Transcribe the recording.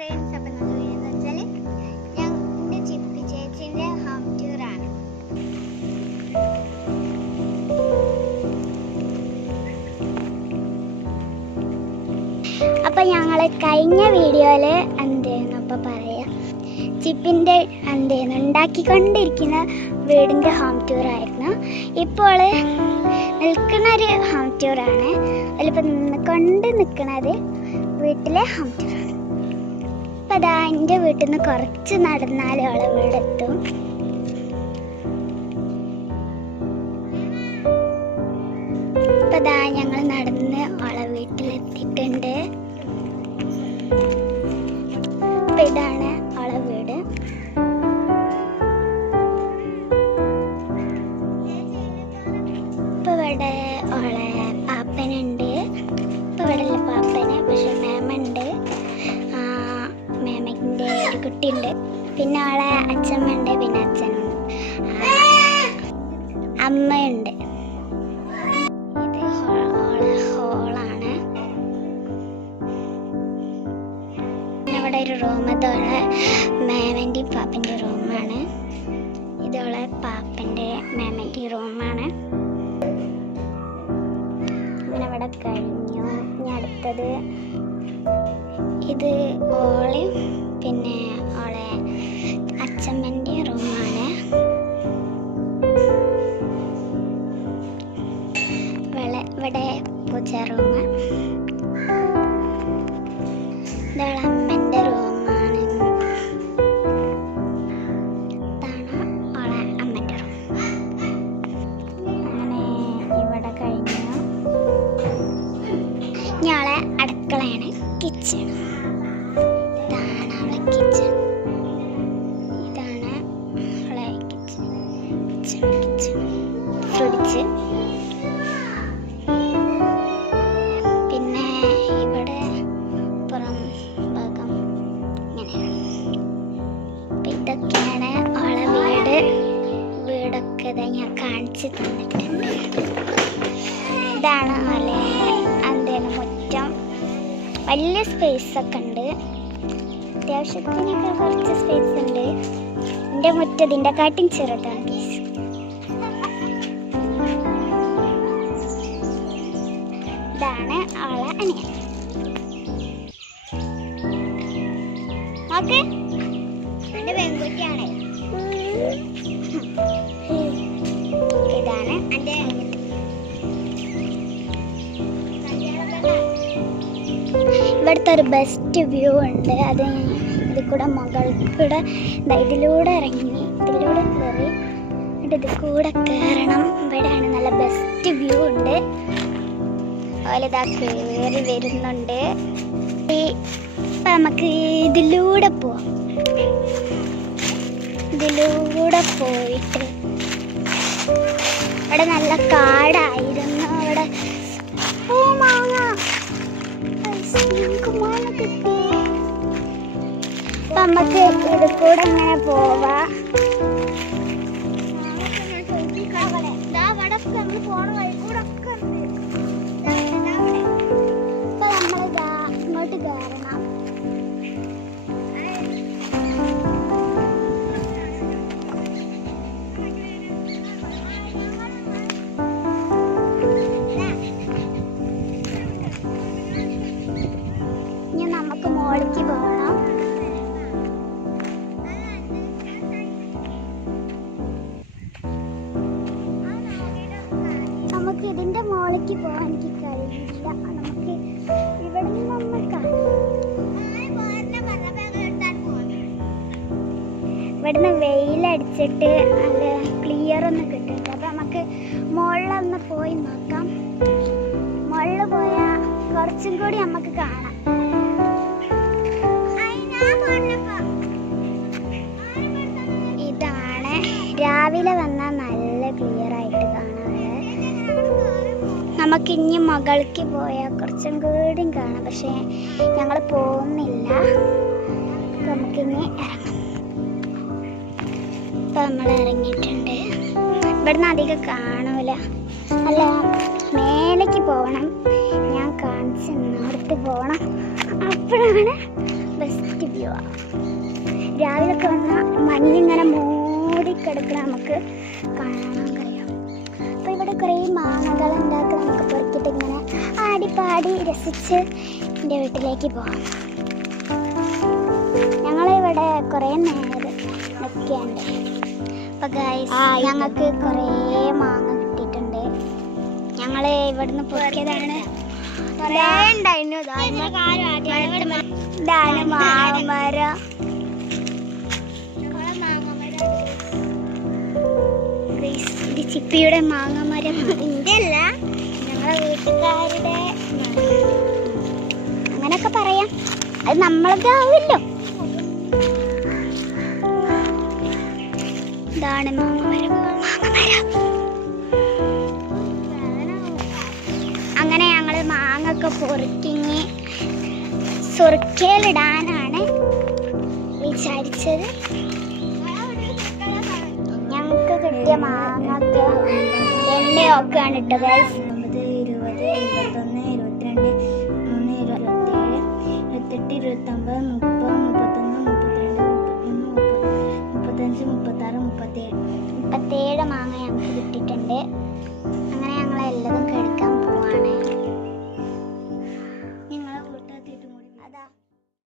Friends, അപ്പം നമ്മൾ വീടെന്ന് വെച്ചാൽ ഞങ്ങളുടെ ചിപ്പി ചേച്ചിൻ്റെ ഹോം ടൂറാണ്. അപ്പം ഞങ്ങൾ കഴിഞ്ഞ വീഡിയോയിൽ എന്തേന്നപ്പോൾ പറയാം, ചിപ്പിൻ്റെ ഉണ്ടാക്കിക്കൊണ്ടിരിക്കുന്ന വീടിൻ്റെ ഹോം ടൂറായിരുന്നു. ഇപ്പോൾ നിൽക്കുന്ന ഒരു ഹോം ടൂറാണ്. അതിലിപ്പോൾ നിൽക്കുന്നത് വീട്ടിലെ ഹോം ടൂറാണ്. അപ്പം അതാ എൻ്റെ വീട്ടിൽ നിന്ന് കുറച്ച് നടന്നാൽ അവളെ വീടെത്തും. അപ്പം അതാ ഞങ്ങൾ നടന്ന് അവളെ വീട്ടിലെത്തിയിട്ടുണ്ട്. അപ്പം ഇതാണ് അവളെ വീട്. ഇപ്പം ഇവിടെ അവളെ പാപ്പനുണ്ട്. ഇപ്പം ഇവിടെ ഉള്ള പാപ്പന്, പക്ഷെ മേമുണ്ട്, മേമൻ്റെ ഒരു കുട്ടിയുണ്ട്, പിന്നെ അവളെ അച്ഛമ്മയുണ്ട്, പിന്നെ അച്ഛനുണ്ട്, അമ്മയുണ്ട്. ഇത് ഓളെ ഹോളാണ്. പിന്നെ ഇവിടെ ഒരു റൂം, ഇതോളെ മേമൻ്റെയും പാപ്പൻ്റെ റൂമാണ്. ഇതോളെ പാപ്പൻ്റെ മേമൻ്റെ റൂമാണ്. അങ്ങനെ ഇവിടെ കഴിഞ്ഞു. ഇനി അടുത്തത് ഇത് ഓളയും പിന്നെ ഓളെ അച്ഛമ്മൻ്റെ റൂമാണ്. ഇവിടെ പൂജ റൂം. ഇതോളെ അമ്മൻ്റെ റൂമാണ്. ഇതാണ് ഓളെ അമ്മൻ്റെ റൂം. അങ്ങനെ ഇവിടെ കഴിഞ്ഞു. ഞങ്ങളെ അടുക്കളയാണ്, കിച്ചൺ. ഇതാണ് അവളെ കിച്ചൺ. ഇതാണ് അവളെ കിച്ചൺ. ഫ്രിഡ്ജ്. പിന്നെ ഇവിടെ പുറം ഭാഗം ഇങ്ങനെയാണ്. അപ്പം ഇതൊക്കെയാണ് അവളെ വീടൊക്കെ ഇതാ ഞാൻ കാണിച്ച് തന്നിട്ടുണ്ട്. ഇതാണ് അവളെ മുറ്റം. വലിയ സ്പേസ് ഒക്കെ ഉണ്ട്, അത്യാവശ്യത്തിനൊക്കെ കുറച്ച് സ്പേസ് ഉണ്ട്. എൻ്റെ മുറ്റം ഇതിൻ്റെ കാട്ടിൻ ചെറുതാണ്. ഇതാണ് അവളെ അനിയൻ. ഓക്കെ, എൻ്റെ പെൺകുട്ടിയാണ്. ഇതാണ് എൻ്റെ ഇവിടുത്തെ ഒരു ബെസ്റ്റ് വ്യൂ ഉണ്ട്. അത് ഇതിൽ കൂടെ മുകൾക്കൂടെ ഇതിലൂടെ ഇറങ്ങി ഇതിലൂടെ കയറി ഇതിൽ കൂടെ കയറണം. ഇവിടെയാണ് നല്ല ബെസ്റ്റ് വ്യൂ ഉണ്ട്. അതുപോലെ ഇതാ കയറി വരുന്നുണ്ട്. ഇപ്പം നമുക്ക് ഇതിലൂടെ പോവാം. ഇതിലൂടെ പോയിട്ട് അവിടെ നല്ല കാടായിരുന്നു. അവിടെ അപ്പൊ നമുക്ക് ഇത് കൂടെ ഇങ്ങനെ പോവാ. അപ്പൊ നമ്മളിതാ ഇങ്ങോട്ട് കയറണം. ഇനി നമുക്ക് മോളിലേക്ക് പോകണം. നമുക്ക് ഇതിന്റെ മോളിലേക്ക് പോകാൻ എനിക്ക് കഴിയില്ല. നമുക്ക് ഇവിടെ നിന്ന് ഇവിടുന്ന് വെയിലടിച്ചിട്ട് നല്ല ക്ലിയർ ഒന്നും കിട്ടുന്നില്ല. അപ്പൊ നമുക്ക് മുകളിലൊന്ന് പോയി നോക്കാം. മുകളിൽ പോയാൽ കുറച്ചും കൂടി നമുക്ക് കാണാം. ഇതാണ് രാവിലെ വന്നാൽ നല്ല ക്ലിയർ ആയിട്ട് കാണാം. നമുക്ക് ഇനി മുകൾക്ക് പോയാൽ കുറച്ചും കൂടി കാണാം, പക്ഷെ ഞങ്ങൾ പോകുന്നില്ല. നമുക്കിനി ഇറങ്ങാം. ഇപ്പം നമ്മൾ ഇറങ്ങിയിട്ടുണ്ട്. ഇവിടുന്ന് അധികം കാണൂല. അല്ല, മേലേക്ക് പോകണം. ഞാൻ കാണിച്ചു അടുത്ത് പോകണം. അപ്പോഴാണ് ബെസ്റ്റ് വ്യൂ. പോവാം. രാവിലൊക്കെ വന്നാൽ മഞ്ഞിങ്ങനെ മൂടിക്കിടക്കണ നമുക്ക് കാണാൻ കഴിയും. അപ്പോൾ ഇവിടെ കുറേ മാങ്ങകൾ ഉണ്ടാക്കി നമുക്ക് പൊറുക്കിയിട്ട് ഇങ്ങനെ ആടിപ്പാടി രസിച്ച് എൻ്റെ വീട്ടിലേക്ക് പോകാം. ഞങ്ങളിവിടെ കുറേ നേരം നിൽക്കുകയുണ്ട്. അപ്പോൾ ഗൈസ് ഞങ്ങൾക്ക് കുറേ മാങ്ങ കിട്ടിയിട്ടുണ്ട്. ഞങ്ങൾ ഇവിടുന്ന് പൊറുക്കിയതാണ്. ഇതാണ് മാങ്ങമരം. ഇത് ചിപ്പിയുടെ മാങ്ങമരം. ഇതിൻ്റെ അല്ല, ഞങ്ങളെ വീട്ടുകാരുടെ അങ്ങനൊക്കെ പറയാം. അത് നമ്മളൊക്കെ ആവില്ലോ. ഇതാണ് മാങ്ങമരം. അങ്ങനെ ഞങ്ങൾ മാങ്ങൊക്കെ പൊറുക്കിങ്ങി സുർക്കയിലിടാനാണ് വിചാരിച്ചത്. ഞങ്ങൾക്ക് കിട്ടിയ മാങ്ങൊക്കെ എണ്ണയൊക്കെയാണ് ഇട്ടത്. 20, 21, 22, 23, 24, 25, 36, 37. 37 മാങ്ങ ഞങ്ങൾക്ക് കിട്ടിയിട്ടുണ്ട്.